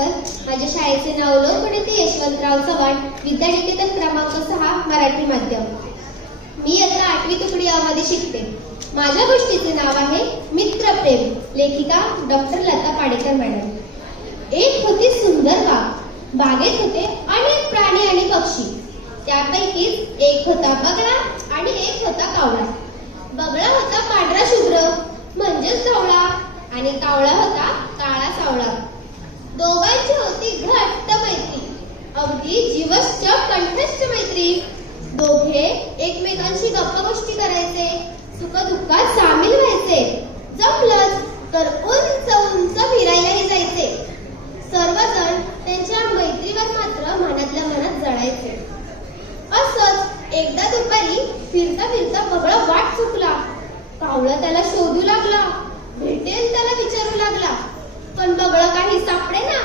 Sir माझ्या शाळेचे नाव लोकगणित यशवंतराव चव्हाण विद्यानिकेतन क्रमांक सहा मराठी माध्यम. मी आता आठवी तुकडी यामध्ये शिकते. माझ्या गोष्टीचे नाव आहे मित्रप्रेम लेखिका डॉक्टर लता पाडेकर मॅडम. एक होती सुंदर बाग बागेत होते अनेक प्राणी आणि पक्षी. त्यापैकीच एक होता बगळा आणि एक होता कावळा. बगळा होता पांढरा शुभ्र म्हणजेच कावळा आणि कावळा होता काळा सावळा दोघांची होती घट्ट मैत्री. अगदी जीवश्च कंठस्थ मैत्री. दोघे एकमेकांशी गप्पा गोष्टी करायचे सुख दुःखात सामील व्हायचे. जमलंच तर उंच उंच फिरायलाही जायचे. सर्वजण त्यांच्या मैत्रीवर मात्र मनातल्या मनात जळायचे असंच एकदा दुपारी फिरता फिरता बगळा वाट चुकला. कावळा त्याला शोधू लागला. भेटेल त्याला विचारू लागला. पण बगळा काही सापडे ना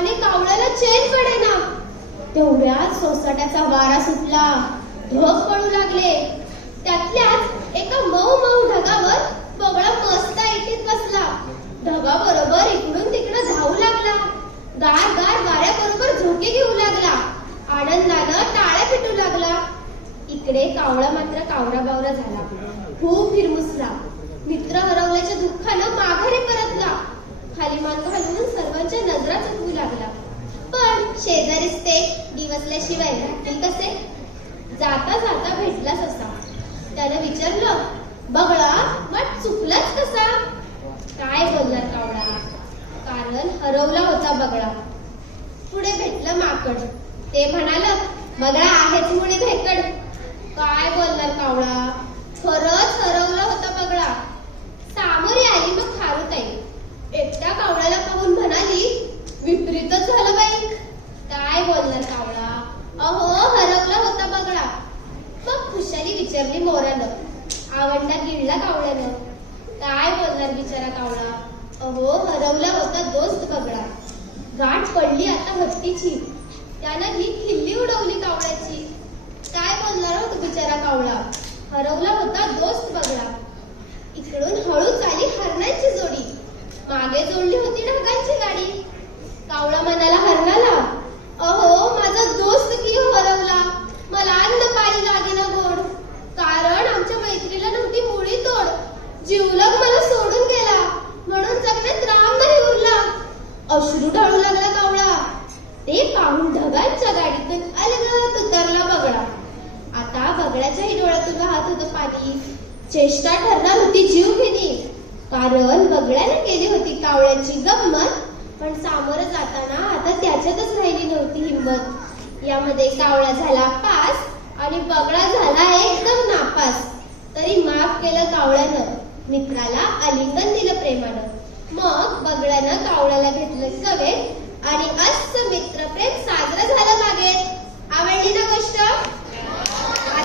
आणि कावळ्याला चैन पडेना. तेवढ्यात सोसाट्याचा वारा सुटला. ढग पडू लागले. त्यातल्याच एका मऊ मऊ ढगावर बगळा मस्त ऐटीत बसला. ढगाबरोबर इकडून तिकडं धावू लागला. गार गार वाऱ्याबरोबर झोके घेऊ लागला. आनंदानं टाळ्या पिटू लागला. इकडे कावळा मात्र कावरा बावरा झाला. खूप हिरमुसला. मित्र हरवल्याच्या दुःखानं माघारी परतला. लागला. पण शेजारीच ते दिवसल्याशिवाय राहतील कसे? जाता जाता भेटलाच असा. त्याला विचारलं बगळा मग चुकलाच कसा? काय बोलणार कावळा? कारण हरवला होता बगळा. पुढे भेटलं माकड. ते म्हणाल बगळा आहेच मुळे भेकड काय बोलणार कावळा खरंच हरवला होता बगळा सामोरी आली मग खारुताई एकट्या कावळ्याला पाहून म्हणाली विपरीतच झालं बाई काय बोलणार कावळा अहो हरवला होता बगळा मग खुशाली विचारली मोरानं आवडला गिळला कावळ्यानं. काय बोलणार बिचारा कावळा? अहो हरवला होता दोस्त बगळा. गाठ पडली आता हत्तीची त्यानं ही खिल्ली उडवली कावळ्याची. काय बोलणार हो तो बिचारा कावळा? हरवला होता दोस्त बगळा. अश्रू ढळू लागला कावळा. ते पाहून ढगांच्या गाडीतून अलगद उतरला बगळा. आता बगळ्याच्याही डोळ्यातून वाहत होतं पाणी. चेष्टा ठरणार होती जीव घेणे. कारण बगळ्याने केली होती कावळ्याची गंमत. पण सामोरं जाताना आता त्याच्यातच राहिली नव्हती हिंमत. यामध्ये कावळा झाला पास आणि बगळा झाला एकदम नापास. तरी माफ केलं कावळ्यानं. मित्राला आलिंगन दिलं प्रेमानं. मग बगड्यानं कावळ्याला घेतलं सवे आणि